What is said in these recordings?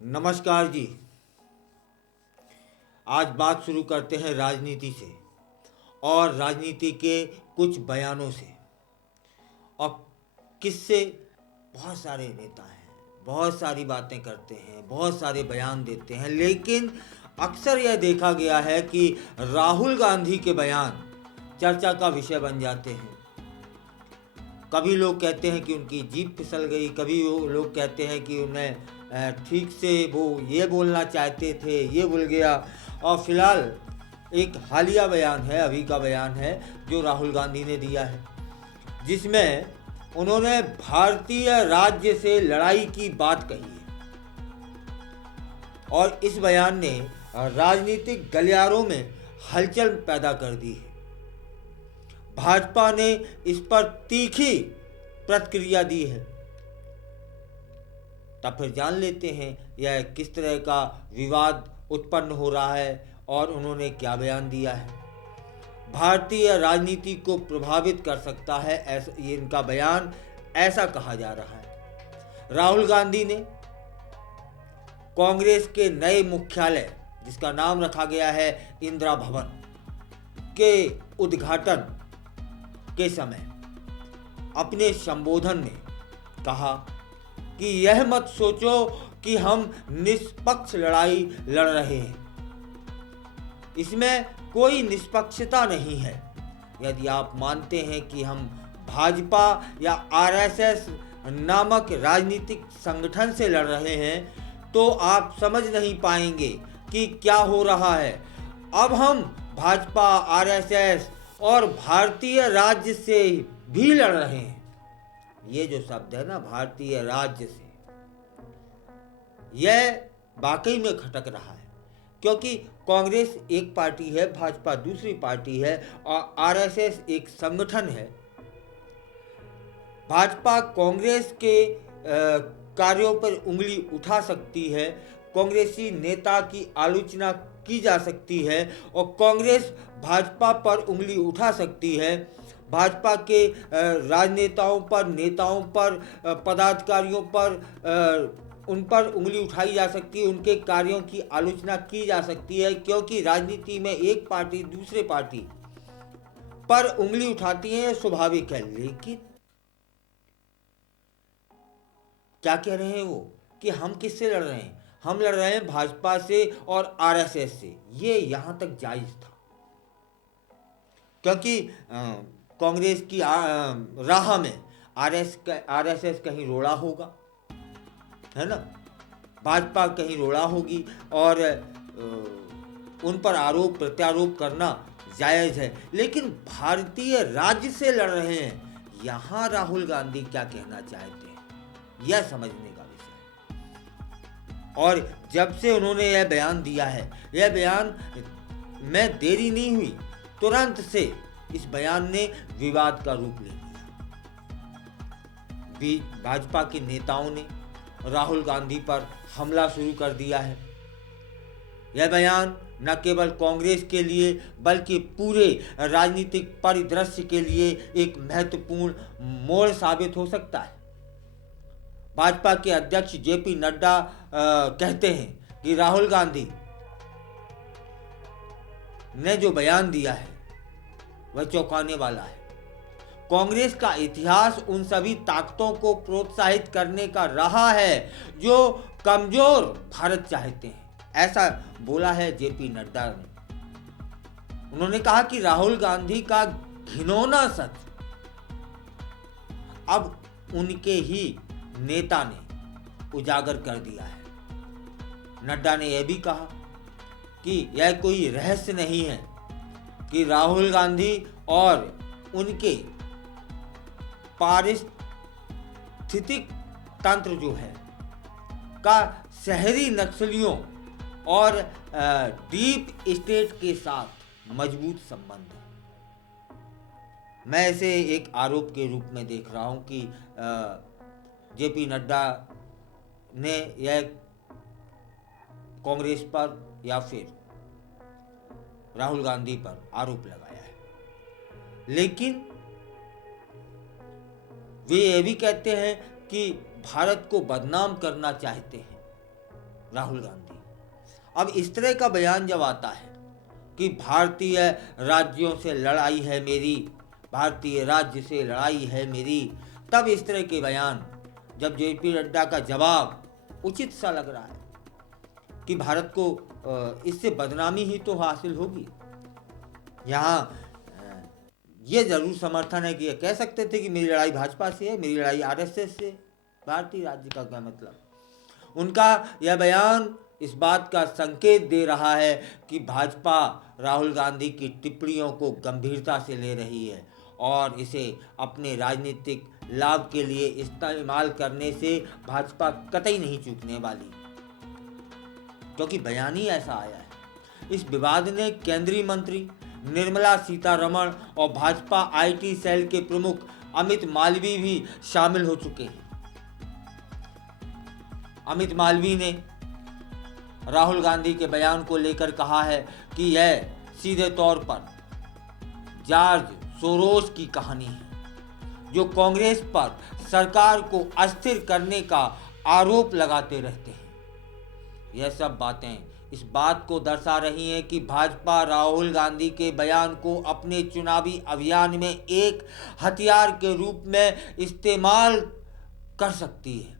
नमस्कार जी। आज बात शुरू करते हैं राजनीति से और राजनीति के कुछ बयानों से। और किससे? बहुत सारे नेता हैं, बहुत सारी बातें करते हैं, बहुत सारे बयान देते हैं, लेकिन अक्सर यह देखा गया है कि राहुल गांधी के बयान चर्चा का विषय बन जाते हैं। कभी लोग कहते हैं कि उनकी जीभ फिसल गई, कभी वो लोग कहते हैं कि उन्हें ठीक से वो ये बोलना चाहते थे, ये भूल गया। और फिलहाल एक हालिया बयान है, अभी का बयान है जो राहुल गांधी ने दिया है, जिसमें उन्होंने भारतीय राज्य से लड़ाई की बात कही है। और इस बयान ने राजनीतिक गलियारों में हलचल पैदा कर दी है। भाजपा ने इस पर तीखी प्रतिक्रिया दी है। तब फिर जान लेते हैं यह किस तरह का विवाद उत्पन्न हो रहा है और उन्होंने क्या बयान दिया है। भारतीय राजनीति को प्रभावित कर सकता है, ऐसा ये इनका बयान ऐसा कहा जा रहा है। राहुल गांधी ने कांग्रेस के नए मुख्यालय, जिसका नाम रखा गया है इंदिरा भवन, के उद्घाटन के समय अपने संबोधन में कहा कि यह मत सोचो कि हम निष्पक्ष लड़ाई लड़ रहे हैं, इसमें कोई निष्पक्षता नहीं है। यदि आप मानते हैं कि हम भाजपा या आरएसएस नामक राजनीतिक संगठन से लड़ रहे हैं तो आप समझ नहीं पाएंगे कि क्या हो रहा है। अब हम भाजपा, आरएसएस और भारतीय राज्य से भी लड़ रहे हैं। ये जो शब्द है ना, भारतीय राज्य से, यह वाकई में खटक रहा है, क्योंकि कांग्रेस एक पार्टी है, भाजपा दूसरी पार्टी है और आरएसएस एक संगठन है। भाजपा कांग्रेस के कार्यों पर उंगली उठा सकती है, कांग्रेसी नेता की आलोचना की जा सकती है और कांग्रेस भाजपा पर उंगली उठा सकती है। भाजपा के राजनेताओं पर, नेताओं पर, पदाधिकारियों पर, उन पर उंगली उठाई जा सकती है, उनके कार्यों की आलोचना की जा सकती है, क्योंकि राजनीति में एक पार्टी दूसरे पार्टी पर उंगली उठाती है, स्वाभाविक है। लेकिन क्या कह रहे हैं वो कि हम किससे लड़ रहे हैं? हम लड़ रहे हैं भाजपा से और आरएसएस से। ये यहां तक जायज था, क्योंकि कांग्रेस की राह में आरएसएस कहीं रोड़ा होगा, है ना, भाजपा कहीं रोड़ा होगी और उन पर आरोप प्रत्यारोप करना जायज है। लेकिन भारतीय राज्य से लड़ रहे हैं, यहां राहुल गांधी क्या कहना चाहते हैं, यह समझने का विषय है। और जब से उन्होंने यह बयान दिया है, यह बयान में देरी नहीं हुई, तुरंत से इस बयान ने विवाद का रूप ले लिया। भाजपा के नेताओं ने राहुल गांधी पर हमला शुरू कर दिया है। यह बयान न केवल कांग्रेस के लिए बल्कि पूरे राजनीतिक परिदृश्य के लिए एक महत्वपूर्ण मोड़ साबित हो सकता है। भाजपा के अध्यक्ष जेपी नड्डा कहते हैं कि राहुल गांधी ने जो बयान दिया है वह चौंकाने वाला है। कांग्रेस का इतिहास उन सभी ताकतों को प्रोत्साहित करने का रहा है जो कमजोर भारत चाहते हैं, ऐसा बोला है जेपी नड्डा ने। उन्होंने कहा कि राहुल गांधी का घिनौना सच अब उनके ही नेता ने उजागर कर दिया है। नड्डा ने यह भी कहा कि यह कोई रहस्य नहीं है कि राहुल गांधी और उनके पारिस्थितिक तंत्र जो है का शहरी नक्सलियों और डीप स्टेट के साथ मजबूत संबंध है। मैं इसे एक आरोप के रूप में देख रहा हूं कि जेपी नड्डा ने यह कांग्रेस पर या फिर राहुल गांधी पर आरोप लगाया है। लेकिन वे ये भी कहते हैं कि भारत को बदनाम करना चाहते हैं राहुल गांधी। अब इस तरह का बयान जब आता है कि भारतीय राज्यों से लड़ाई है मेरी, भारतीय राज्य से लड़ाई है मेरी, तब इस तरह के बयान जब जेपी नड्डा का जवाब उचित सा लग रहा है कि भारत को इससे बदनामी ही तो हासिल होगी। यहाँ ये जरूर समर्थन है कि ये कह सकते थे कि मेरी लड़ाई भाजपा से है, मेरी लड़ाई आरएसएस से, भारतीय राज्य का क्या मतलब। उनका यह बयान इस बात का संकेत दे रहा है कि भाजपा राहुल गांधी की टिप्पणियों को गंभीरता से ले रही है और इसे अपने राजनीतिक लाभ के लिए इस्तेमाल करने से भाजपा कतई नहीं चूकने वाली, क्योंकि बयान ही ऐसा आया है। इस विवाद ने केंद्रीय मंत्री निर्मला सीतारमण और भाजपा आईटी सेल के प्रमुख अमित मालवीय भी शामिल हो चुके हैं। अमित मालवीय ने राहुल गांधी के बयान को लेकर कहा है कि यह सीधे तौर पर जॉर्ज सोरोस की कहानी है, जो कांग्रेस पर सरकार को अस्थिर करने का आरोप लगाते रहते हैं। यह सब बातें इस बात को दर्शा रही हैं कि भाजपा राहुल गांधी के बयान को अपने चुनावी अभियान में एक हथियार के रूप में इस्तेमाल कर सकती है।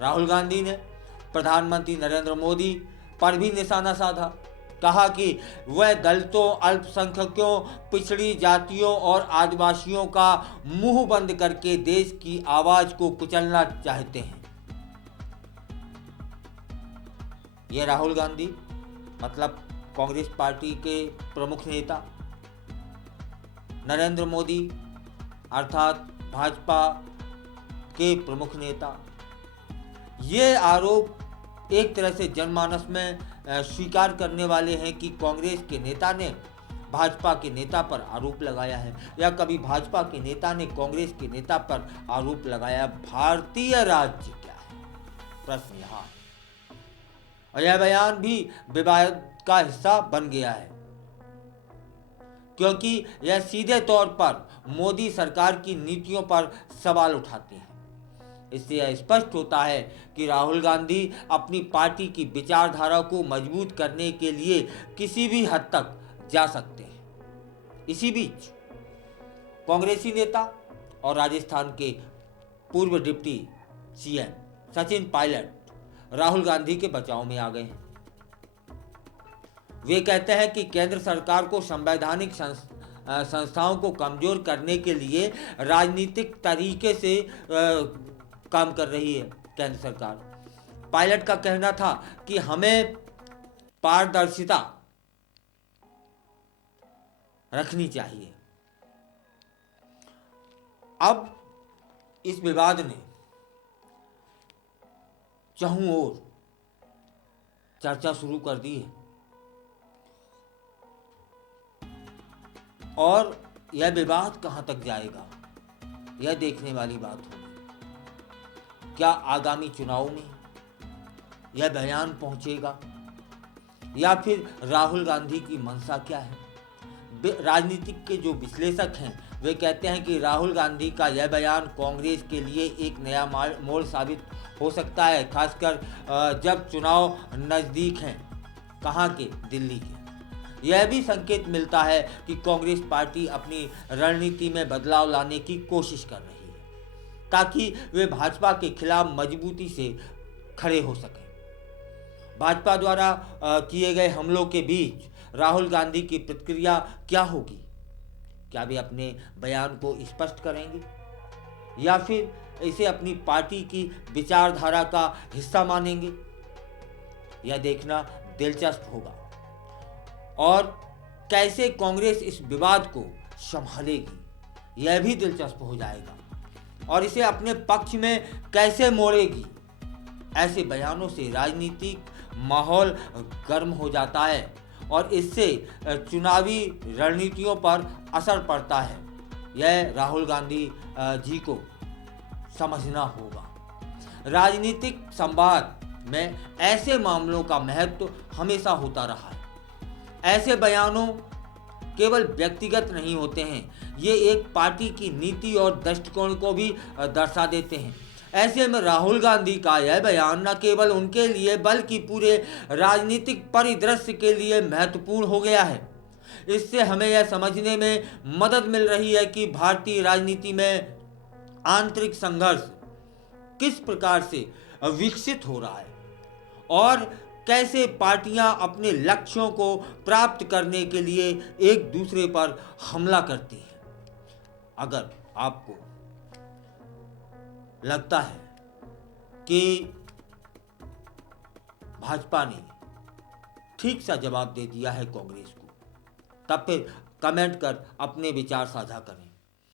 राहुल गांधी ने प्रधानमंत्री नरेंद्र मोदी पर भी निशाना साधा, कहा कि वह दलितों, अल्पसंख्यकों, पिछड़ी जातियों और आदिवासियों का मुंह बंद करके देश की आवाज को कुचलना चाहते हैं। यह राहुल गांधी मतलब कांग्रेस पार्टी के प्रमुख नेता, नरेंद्र मोदी अर्थात भाजपा के प्रमुख नेता, ये आरोप एक तरह से जनमानस में स्वीकार करने वाले हैं कि कांग्रेस के नेता ने भाजपा के नेता पर आरोप लगाया है या कभी भाजपा के नेता ने कांग्रेस के नेता पर आरोप लगाया। भारतीय राज्य क्या है, प्रश्न यहाँ है। और यह बयान भी विवाद का हिस्सा बन गया है, क्योंकि यह सीधे तौर पर मोदी सरकार की नीतियों पर सवाल उठाते हैं। इससे यह स्पष्ट होता है कि राहुल गांधी अपनी पार्टी की विचारधारा को मजबूत करने के लिए किसी भी हद तक जा सकते हैं। इसी बीच कांग्रेसी नेता और राजस्थान के पूर्व डिप्टी सीएम सचिन पायलट राहुल गांधी के बचाव में आ गए हैं। वे कहते हैं कि केंद्र सरकार को संवैधानिक संस्थाओं को कमजोर करने के लिए राजनीतिक तरीके से काम कर रही है केंद्र सरकार। पायलट का कहना था कि हमें पारदर्शिता रखनी चाहिए। अब इस विवाद ने चारों ओर चर्चा शुरू कर दी है और यह विवाद कहां तक जाएगा, यह देखने वाली बात होगी। क्या आगामी चुनाव में यह बयान पहुंचेगा या फिर राहुल गांधी की मंशा क्या है? राजनीतिक के जो विश्लेषक हैं वे कहते हैं कि राहुल गांधी का यह बयान कांग्रेस के लिए एक नया मोड़ साबित हो सकता है, खासकर जब चुनाव नज़दीक हैं। कहाँ के? दिल्ली के। यह भी संकेत मिलता है कि कांग्रेस पार्टी अपनी रणनीति में बदलाव लाने की कोशिश कर रही है ताकि वे भाजपा के खिलाफ मजबूती से खड़े हो सकें। भाजपा द्वारा किए गए हमलों के बीच राहुल गांधी की प्रतिक्रिया क्या होगी? क्या वे अपने बयान को स्पष्ट करेंगे या फिर इसे अपनी पार्टी की विचारधारा का हिस्सा मानेंगे? यह देखना दिलचस्प होगा। और कैसे कांग्रेस इस विवाद को संभालेगी यह भी दिलचस्प हो जाएगा और इसे अपने पक्ष में कैसे मोड़ेगी। ऐसे बयानों से राजनीतिक माहौल गर्म हो जाता है और इससे चुनावी रणनीतियों पर असर पड़ता है। यह राहुल गांधी जी को समझना होगा। राजनीतिक संवाद में ऐसे मामलों का महत्व हमेशा होता रहा है। ऐसे बयानों केवल व्यक्तिगत नहीं होते हैं, ये एक पार्टी की नीति और दृष्टिकोण को भी दर्शा देते हैं। ऐसे में राहुल गांधी का यह बयान न केवल उनके लिए बल्कि पूरे राजनीतिक परिदृश्य के लिए महत्वपूर्ण हो गया है। इससे हमें यह समझने में मदद मिल रही है कि भारतीय राजनीति में आंतरिक संघर्ष किस प्रकार से विकसित हो रहा है और कैसे पार्टियां अपने लक्ष्यों को प्राप्त करने के लिए एक दूसरे पर हमला करती हैं। अगर आपको लगता है कि भाजपा ने ठीक सा जवाब दे दिया है कांग्रेस को, तब फिर कमेंट कर अपने विचार साझा करें।